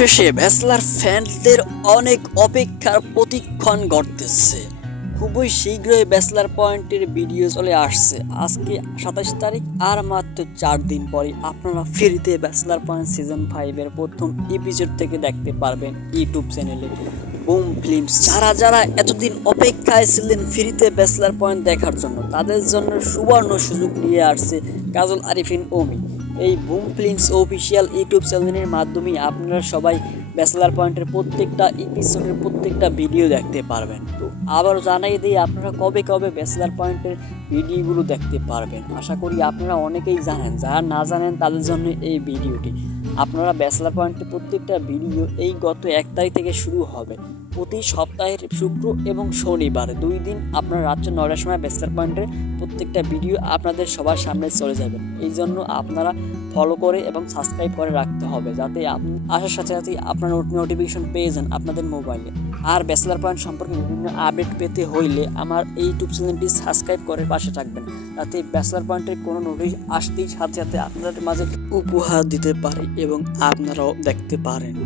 অবশেষে ব্যাচেলর ফ্যানদের অনেক অপেক্ষার প্রতীক্ষণ ঘটতেছে। খুবই শীঘ্রই ব্যাচেলর পয়েন্টের ভিডিও চলে আসছে। আজকে 27 তারিখ, আর মাত্র 4 দিন পরে আপনারা ফ্রিতে ব্যাচেলর পয়েন্ট সিজন 5-এর প্রথম এপিসোড থেকে দেখতে পারবেন ইউটিউব চ্যানেলে বুম ফিল্মস। যারা এতদিন অপেক্ষায় ছিলেন ফ্রিতে ব্যাচেলর পয়েন্ট দেখার জন্য, তাদের জন্য সুবর্ণ সুযোগ নিয়ে আসছে কাজল আরিফিন অমি। এই বুম ফিল্মস অফিসিয়াল ইউটিউব চ্যানেলের মাধ্যমে আপনারা সবাই ব্যাচেলর পয়েন্টের প্রত্যেকটা এপিসোডের প্রত্যেকটা ভিডিও দেখতে পারবেন। তো আবারও জানাই দিই, আপনারা কবে ব্যাচেলর পয়েন্টের ভিডিওগুলো দেখতে পারবেন। আশা করি আপনারা অনেকেই জানেন, যারা না জানেন তাদের জন্য এই ভিডিওটি। আপনারা ব্যাচেলর পয়েন্টের প্রত্যেকটা ভিডিও এই গত 1 তারিখ থেকে শুরু হবে। প্রতি সপ্তাহের শুক্র এবং শনিবার 2 দিন আপনারা রাত্রে 9টার সময় ব্যাচেলর পয়েন্টের প্রত্যেকটা ভিডিও আপনাদের সবার সামনে চলে যাবে। এই জন্য আপনারা ফলো করে এবং সাবস্ক্রাইব করে রাখতে হবে, যাতে আসার সাথে সাথে আপনারা নোটিফিকেশন পেয়ে যান আপনাদের মোবাইলে। আর ব্যাচেলর পয়েন্ট সম্পর্কে বিভিন্ন আপডেট পেতে হইলে আমার এই ইউটিউব চ্যানেলটি সাবস্ক্রাইব করে পাশে থাকবেন, যাতে ব্যাচেলর পয়েন্টের কোনো নোটিশ আসতেই সাথে সাথে আপনাদের মাঝে উপহার দিতে পারি এবং আপনারাও দেখতে পারেন।